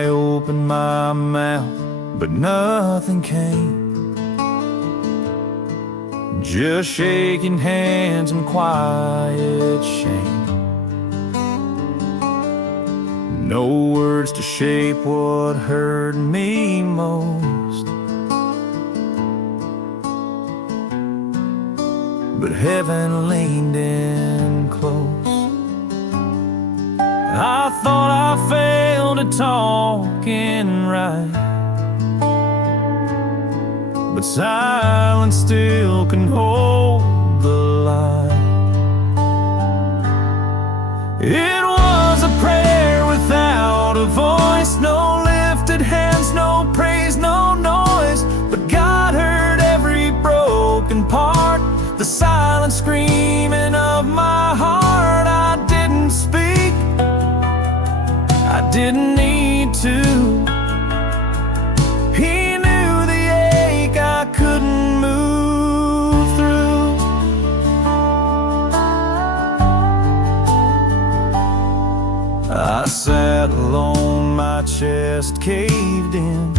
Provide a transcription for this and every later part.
I opened my mouth, but nothing came. Just shaking hands and quiet shame. No words to shape what hurt me most, but heaven leaned in close. I thought I failed at talking right, but silence still can hold the light. It was a prayer without a voice, no lifted hands, no praise, no noise, but God heard every broken part, the silent screaming of my heart. I didn't speak, I didn't need to. He knew the ache I couldn't move through. I sat alone, my chest caved in,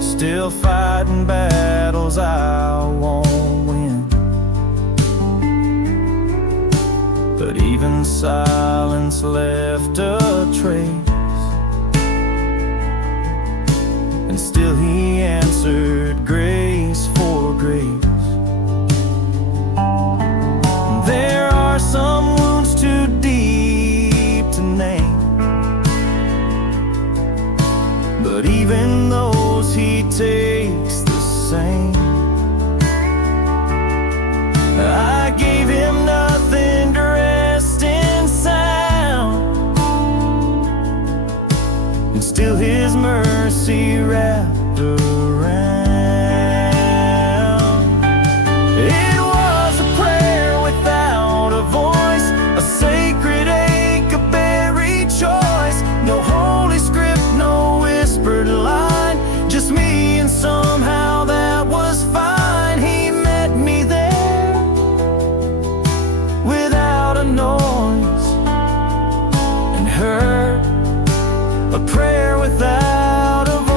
still fighting battles I won't win. But even silence left a trace, and still He answered grace for grace. There are some wounds too deep to name, but even those He takes the same. I gave Him nothing to rest in sound, and still His mercy wrapped around. It was a prayer without a voice, a sacred ache, a buried choice. No holy script, no whispered line, just me, and somehow that was fine. He met me there without a noise, and heard a prayer without a voice.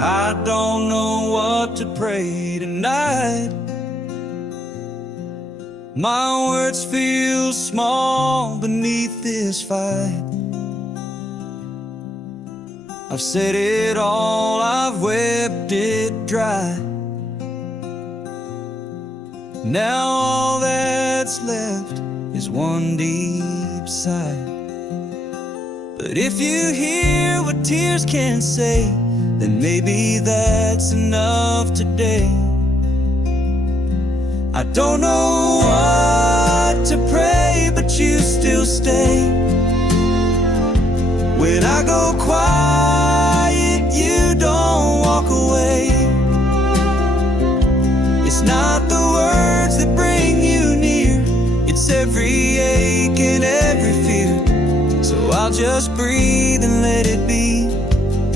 I don't know what to pray tonight. My words feel small beneath this fight. I've said it all, I've wept it dry. Now all that's left is one deep sigh. But if you hear what tears can say, then maybe that's enough today. I don't know what to pray, but you still stay. When I go quiet, you don't walk away. It's not the words that bring you near, it's every ache and every fear. So I'll just breathe and let it be,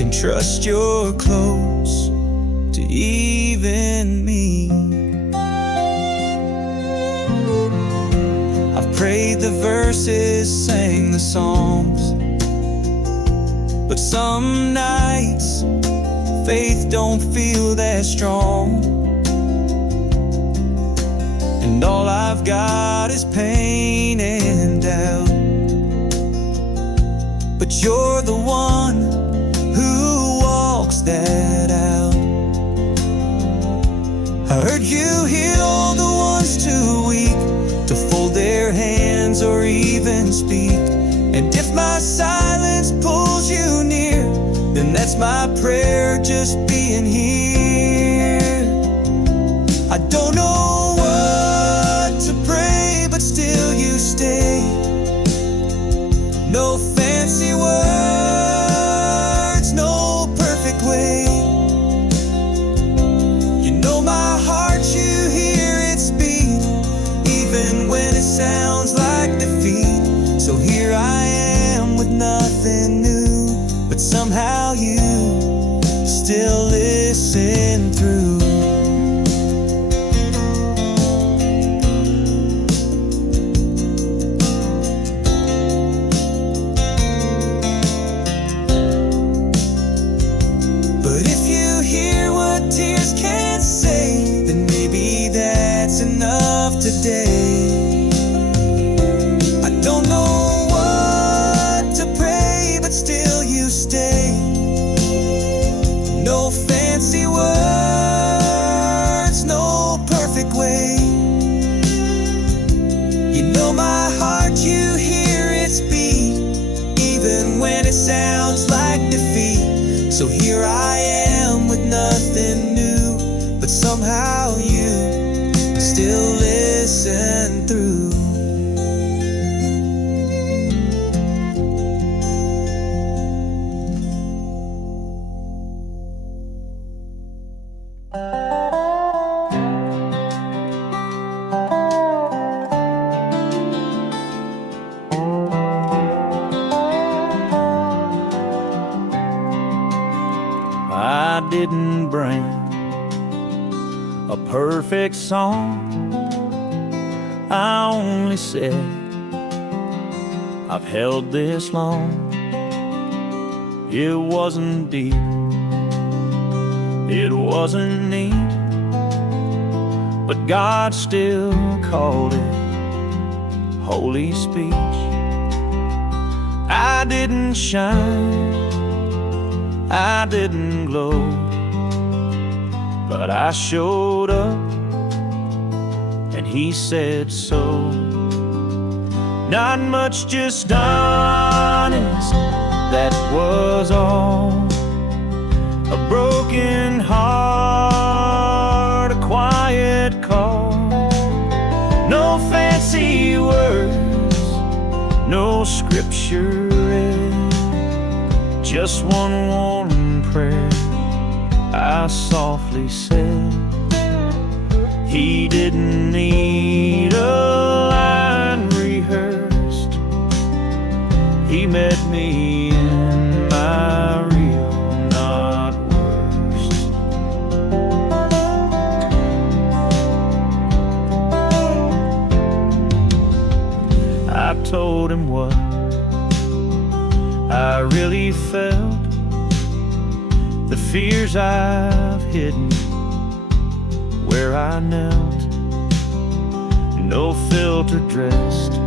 and trust you're close to even me. I've prayed the verses, sang the songs, but some nights faith don't feel that strong, and all I've got is pain and doubt. But you're the one who walks that out. I heard you heal the ones too weak to fold their hands or even speak. And if my silence pulls you near, then that's my prayer, just being here. I don't know what to pray, but still you stay. No fancy words, no perfect way, still listen through. But if you hear what tears can't say, then maybe that's enough today. I don't know what to pray, but still you stay. No fancy words, no perfect way. You know my heart, you hear its beat, even when it sounds like defeat. So here I am with nothing new, but somehow you still listen through. I didn't bring a perfect song. I only said I've held this long. It wasn't deep, it wasn't neat, but God still called it holy speech. I didn't shine, I didn't glow, but I showed up, and He said so. Not much, just honest, that was all. A broken heart, a quiet call. No fancy words, no scripture read, just one warm prayer I softly said. He didn't need a line rehearsed. He met me in my real, not worst. I told him what I really felt, the fears I've hidden where I knelt, no filter dressed,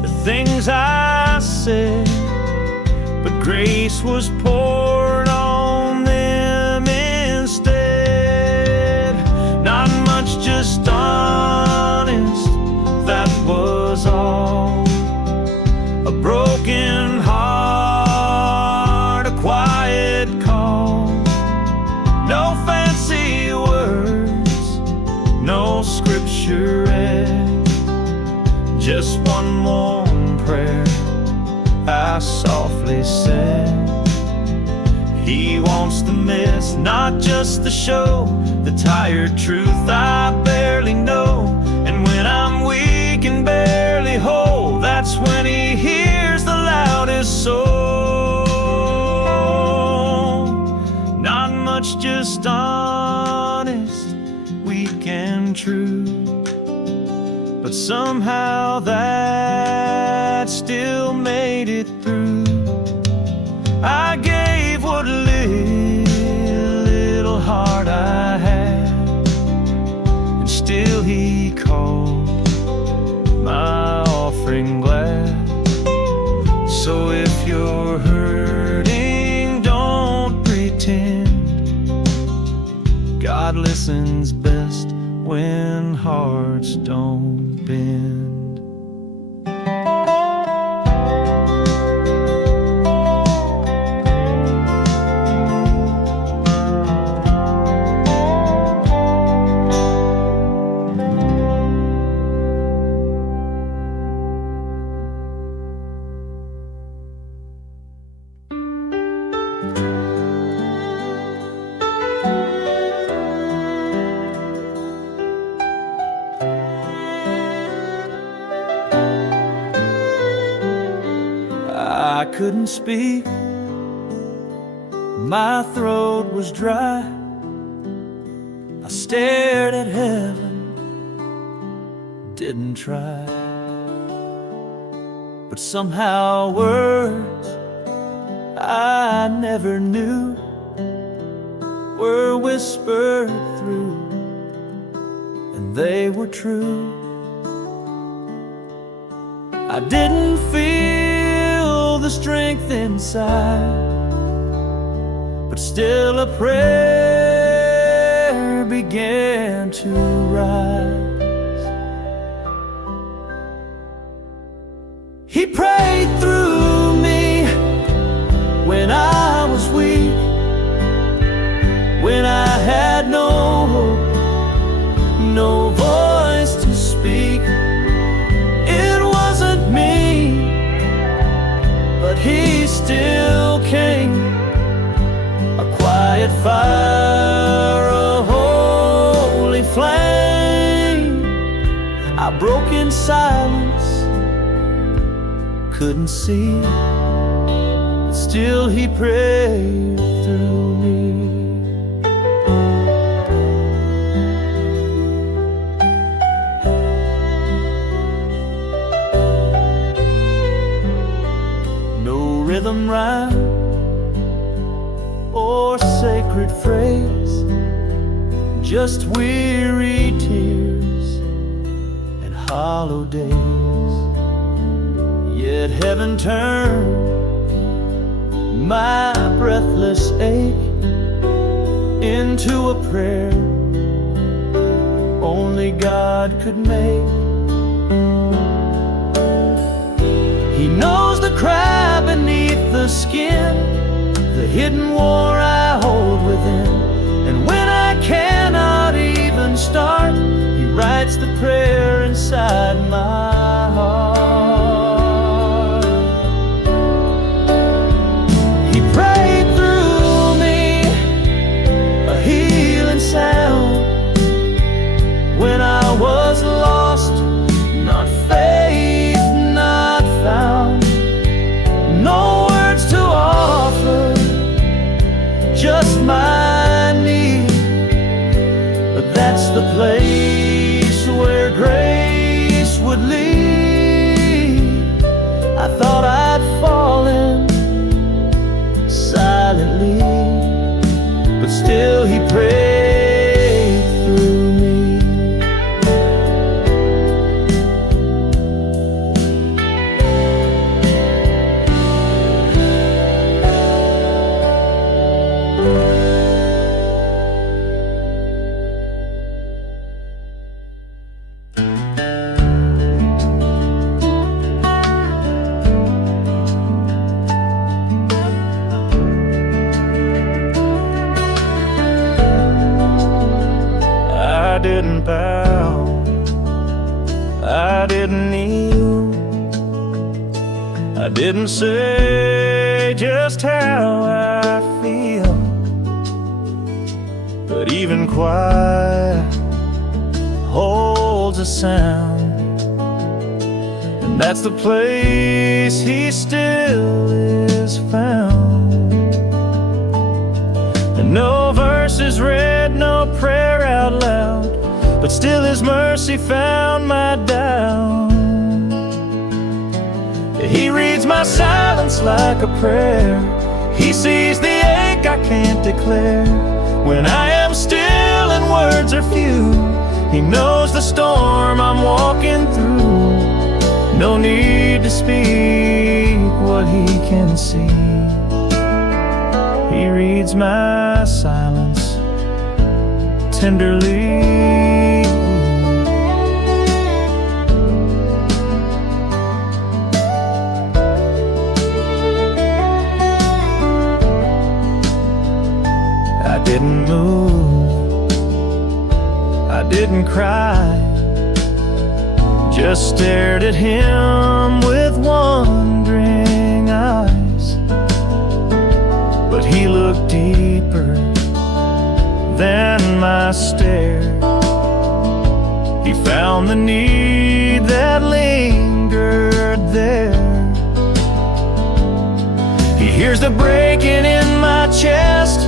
the things I said, but grace was poured on them instead. Not much, just honest, that was all. A broken heart, a quiet call. No fancy words, no scripture read, just one warm prayer I softly said. He wants the mess, not just the show, the tired truth I barely know. And when I'm weak and barely whole, that's when He hears the loudest soul. Not much, just honest, weak and true, but somehow that still made it through. I gave what little heart I had, and still He called my offering glad. So if you're hurting, don't pretend. God listens best when hearts don't bend. I couldn't speak, my throat was dry, I stared at heaven, didn't try. But somehow words I never knew were whispered through, and they were true. I didn't feel the strength inside, but still a prayer began to rise. He prayed through me when I was weak, when I had no hope, no voice to speak. It wasn't me, but he still came, a quiet fire, a holy flame. I broke in silence, couldn't see, but still he prayed through me. No rhythm rhyme or sacred phrase, just weary tears and hollow days. Yet heaven turned my breathless ache into a prayer only God could make. He knows the cry beneath the skin, the hidden war I hold within. And when I cannot even start, he writes the prayer inside my heart. He prayed through me, a healing sound, when I was lost, not faith, not found. No words to offer, just my need, but that's the place where grace would lead. I thought I'd fallen silently, but still he prayed through me. I didn't bow, I didn't kneel, I didn't say just how I feel. But even quiet holds a sound, and that's the place he still is found. And no verses read, no prayer out loud, but still his mercy found my doubt. He reads my silence like a prayer, he sees the ache I can't declare. When I am still and words are few, he knows the storm I'm walking through. No need to speak what he can see. He reads my silence tenderly. I didn't move, I didn't cry, just stared at him with wondering eyes. But he looked deeper than my stare. He found the need that lingered there. He Here's the breaking in my chest,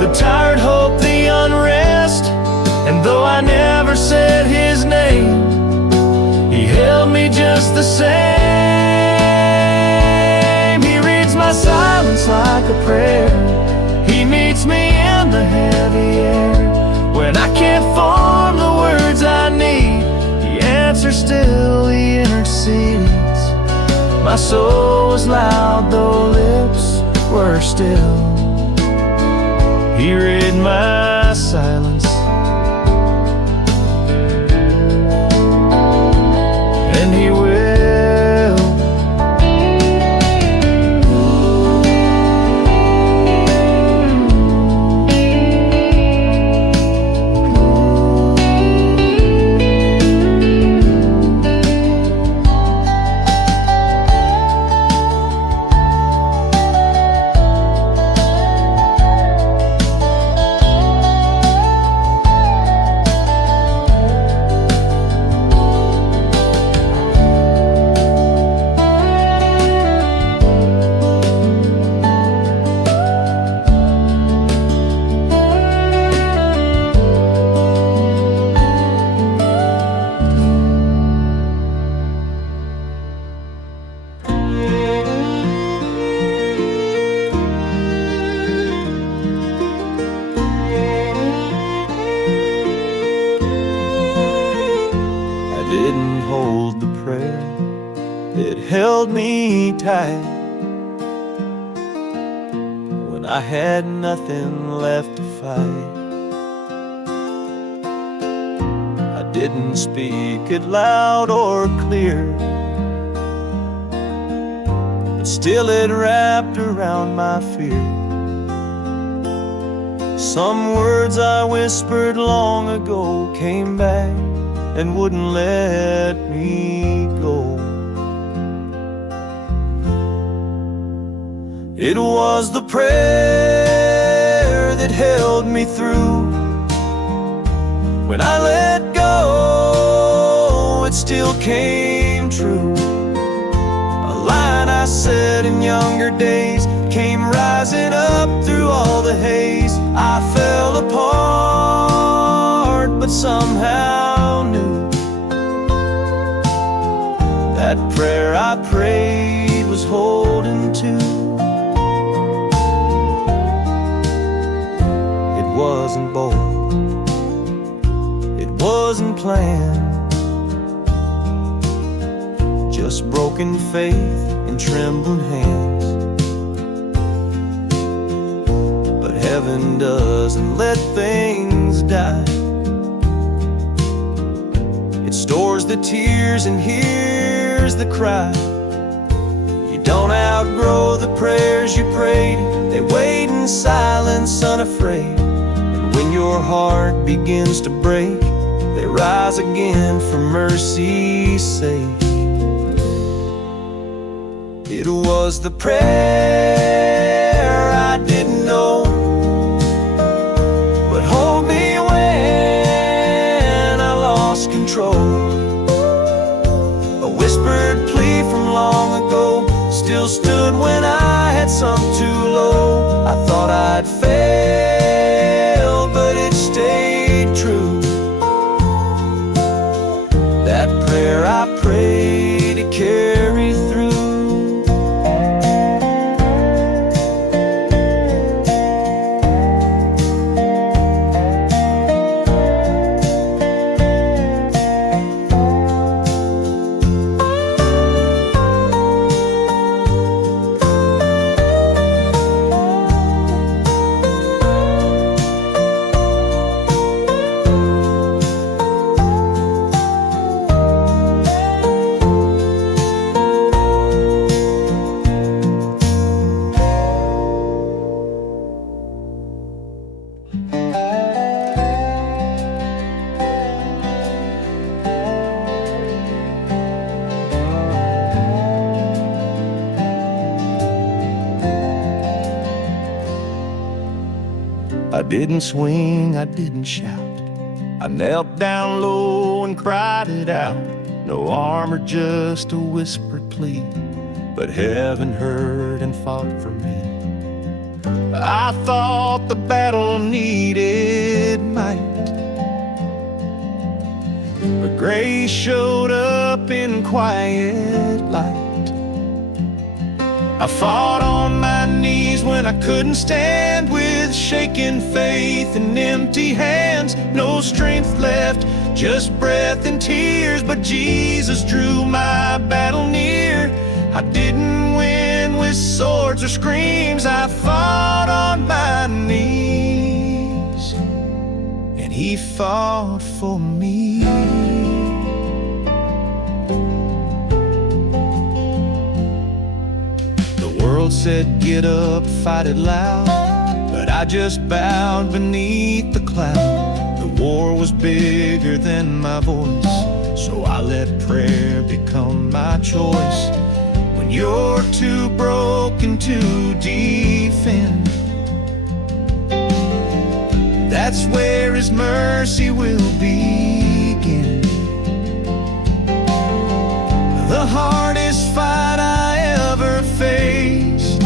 the tired hope, the unrest. And though I never said his name, he held me just the same. He reads my silence like a prayer. He meets me in the heavy air. When I can't form the words I need, he answers still, he intercedes. My soul was loud though lips were still. He read my silence, and he will. Didn't hold the prayer, it held me tight. When I had nothing left to fight, I didn't speak it loud or clear, but still it wrapped around my fear. Some words I whispered long ago came back and wouldn't let me go. It was the prayer that held me through. When I let go, it still came true. A line I said in younger days came rising up through all the haze. I fell apart, but somehow knew that prayer I prayed was holding to. It wasn't bold, it wasn't planned, just broken faith and trembling hands. But heaven doesn't let things die. It stores the tears and hears the cry. You don't outgrow the prayers you prayed. They wait in silence, unafraid. And when your heart begins to break, they rise again for mercy's sake. It was the prayer I didn't know would hold me when I lost control. A whispered plea from long ago still stood when I had sunk too low. I thought I'd failed, but it stayed true. That prayer I prayed to carry through. I didn't swing, I didn't shout. I knelt down low and cried it out. No armor, just a whispered plea. but heaven heard and fought for me. I thought the battle needed might, but grace showed up in quiet light. I fought on my knees when I couldn't stand, with shaking faith and empty hands. No strength left, just breath and tears, but Jesus drew my battle near. I didn't win with swords or screams, I fought on my knees, and He fought for me. The world said, get up, fight it loud, but I just bowed beneath the cloud. The war was bigger than my voice, so I let prayer become my choice. When you're too broken to defend, that's where His mercy will begin. The hardest fight I ever faced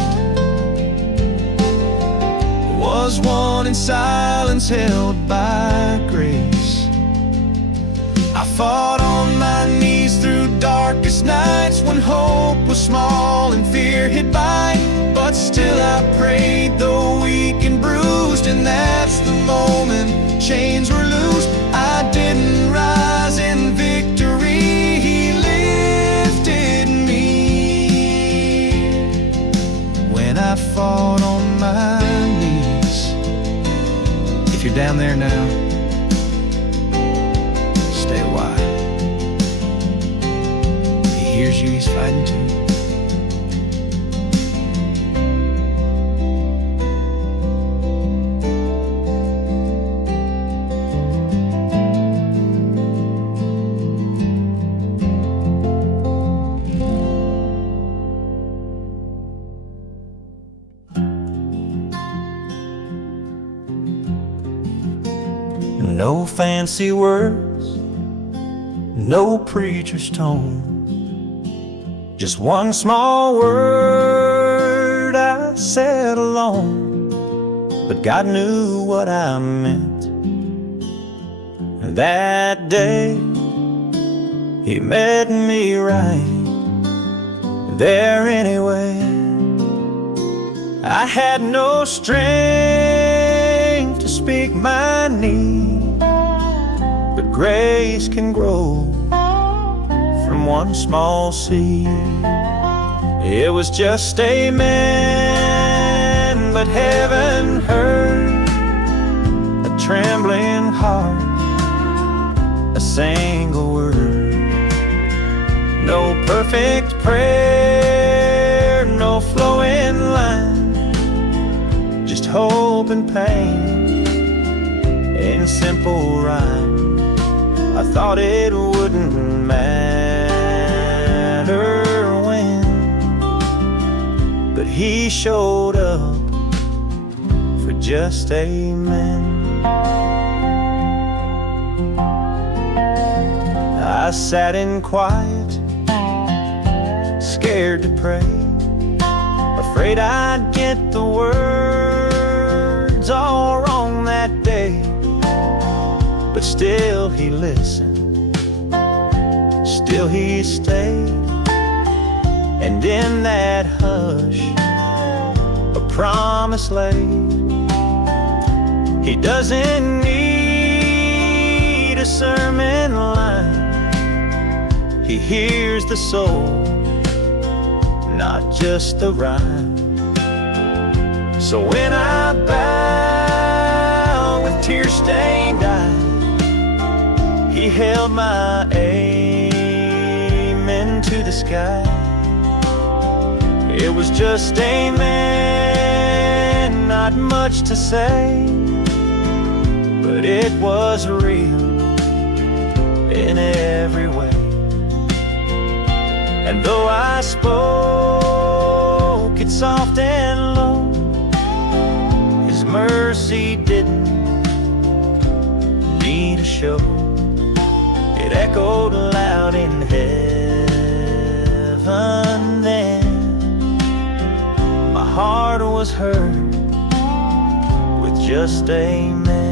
was won in silence, held by grace. I fought on my knees through darkest nights, when hope was small and fear hid by. But still I prayed, though weak and bruised, and that's the moment chains were loosed. I didn't rise in victory, He lifted me. When I fought on my knees. If you're down there now, stay a while. He hears you, He's fighting too. No fancy words, no preacher's tone, just one small word I said alone. But God knew what I meant. And that day He met me right there anyway. I had no strength to speak my need, but grace can grow from one small seed. It was just amen, but heaven heard a trembling heart, a single word. No perfect prayer, no flowing line, just hope and pain in simple rhyme. I thought it wouldn't matter when, but He showed up for just amen. I sat in quiet, scared to pray, afraid I'd get the words all wrong that day. But still He listened, still He stayed, and in that hush a promise lay. He doesn't need a sermon line, He hears the soul, not just the rhyme. So when I bow with tear-stained eyes, He held my amen to the sky. It was just amen, not much to say, but it was real in every way. And though I spoke it soft and low, His mercy didn't need a show. It echoed loud in heaven then, was heard with just amen.